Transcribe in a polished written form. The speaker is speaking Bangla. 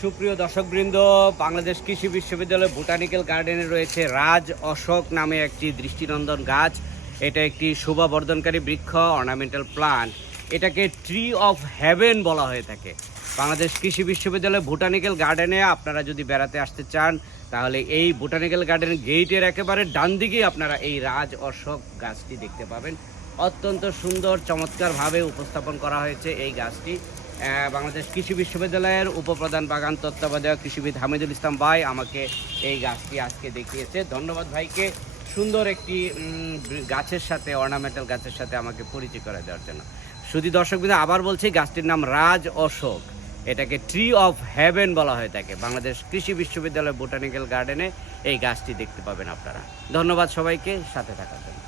সুপ্রিয় দর্শকবৃন্দ, বাংলাদেশ কৃষি বিশ্ববিদ্যালয় বোটানিক্যাল গার্ডেনে রয়েছে রাজ অশোক নামে একটি দৃষ্টিনন্দন গাছ। এটা একটি শোভাবর্ধনকারী বৃক্ষ, অর্নামেন্টাল প্লান্ট। এটাকে ট্রি অফ হেভেন বলা হয়ে থাকে। বাংলাদেশ কৃষি বিশ্ববিদ্যালয় বোটানিক্যাল গার্ডেনে আপনারা যদি বেড়াতে আসতে চান, তাহলে এই বোটানিক্যাল গার্ডেন গেটের একেবারে ডান দিকেই আপনারা এই রাজ অশোক গাছটি দেখতে পাবেন। অত্যন্ত সুন্দর চমৎকারভাবে উপস্থাপন করা হয়েছে এই গাছটি। বাংলাদেশ কৃষি বিশ্ববিদ্যালয়ের উপপ্রধান বাগান তত্ত্বাবধায়ক কৃষিবিদ হামিদুল ইসলাম ভাই আমাকে এই গাছটি আজকে দেখিয়েছে। ধন্যবাদ ভাইকে সুন্দর একটি গাছের সাথে, অর্নামেন্টাল গাছের সাথে আমাকে পরিচয় করে দেওয়ার জন্য। শুধু দর্শকবৃন্দ, আবার বলছি, গাছটির নাম রাজ অশোক। এটাকে ট্রি অফ হেভেন বলা হয়ে থাকে। বাংলাদেশ কৃষি বিশ্ববিদ্যালয় বোটানিক্যাল গার্ডেনে এই গাছটি দেখতে পাবেন আপনারা। ধন্যবাদ সবাইকে সাথে থাকার জন্য।